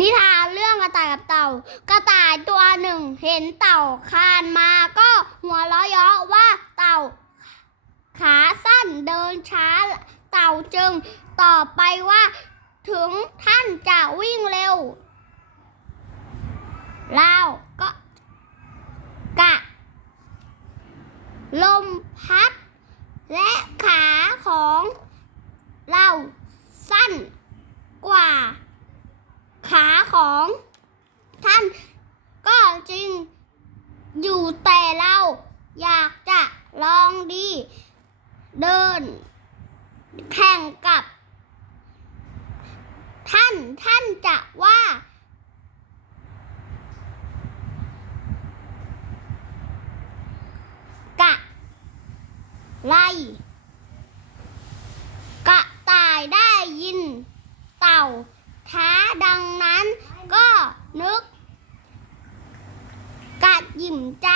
นิทานเรื่องกระต่ายกับเต่า กระต่ายตัวหนึ่งเห็นเต่าคานมาก็หัวเราะเยาะว่าเต่า ขาสั้นเดินช้าเต่าจึงตอบไปว่า ถึงท่านจะวิ่งเร็วเราก็กะ ลมพัด และขาของเราสั้น ของท่านก็จริงอยู่แต่เราอยากจะลองดี เดิน แข่งกับ ท่านท่านจะว่า กะ ไล่ กระต่ายได้ยิน เต่า ท้าดังนั้นก็นึก กะหยิ่ มใจ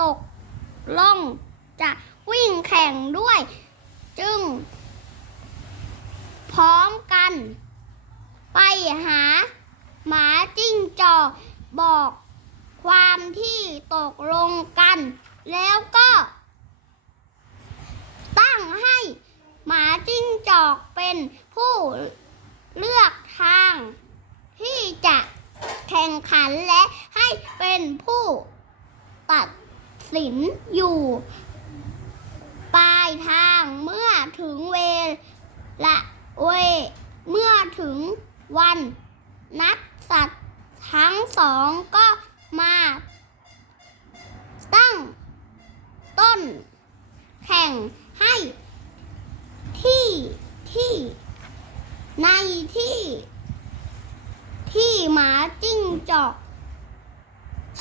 ตกลงจะวิ่งแข่งด้วย จึง พร้อมกัน ไปหา หมาจิ้งจอกบอกความที่ตกลงกัน แล้วก็ ตั้งให้ หมาจิ้งจอกเป็นผู้เลือกทาง ที่จะแข่งขันและให้เป็นผู้ ตัดสินอยู่ ปลายทางเมื่อถึงเวละเวเมื่อถึงวัน นัดสัตว์ทั้งสองก็มา ตั้งต้น แข่งให้ที่ที่ในที่ ที่หมาจิ้งจอก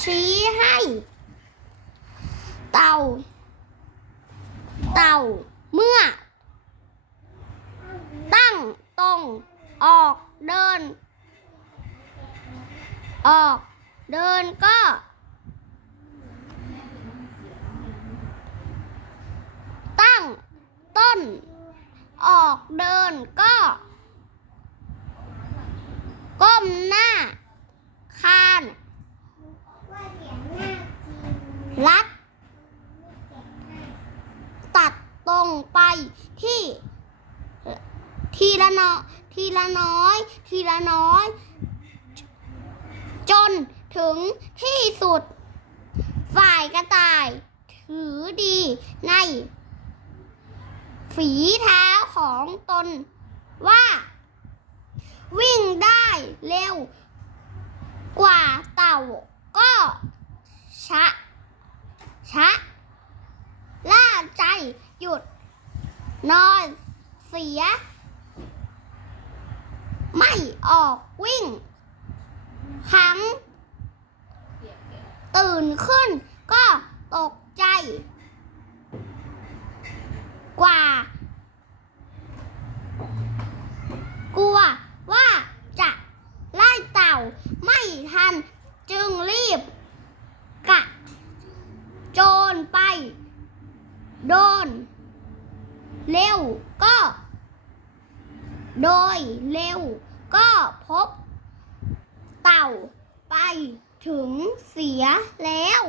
ชี้ให้ เต่า เต่า เมื่อ ตั้งตรง ออกเดิน ออก เดินก็ ตั้งต้น ออกเดินก็ ก้มหน้า คาน รัด ตรงไปที่ ทีละน้อยทีละน้อย ทีละน้อย จนถึงที่สุด ฝ่ายกระต่าย ถือดีใน ฝีเท้าของตนว่า วิ่งได้เร็ว กว่าเต่าก็ชะ ชะ หยุด นอน เสีย ไม่ออกวิ่งครั้งตื่นขึ้นก็ตกใจ กว่า กลัวว่าจะไล่เต่าไม่ทันจึงรีบ กะ โจรไป โดน เร็วก็ โดยเร็วก็พบ เต่าไปถึงเสียแล้ว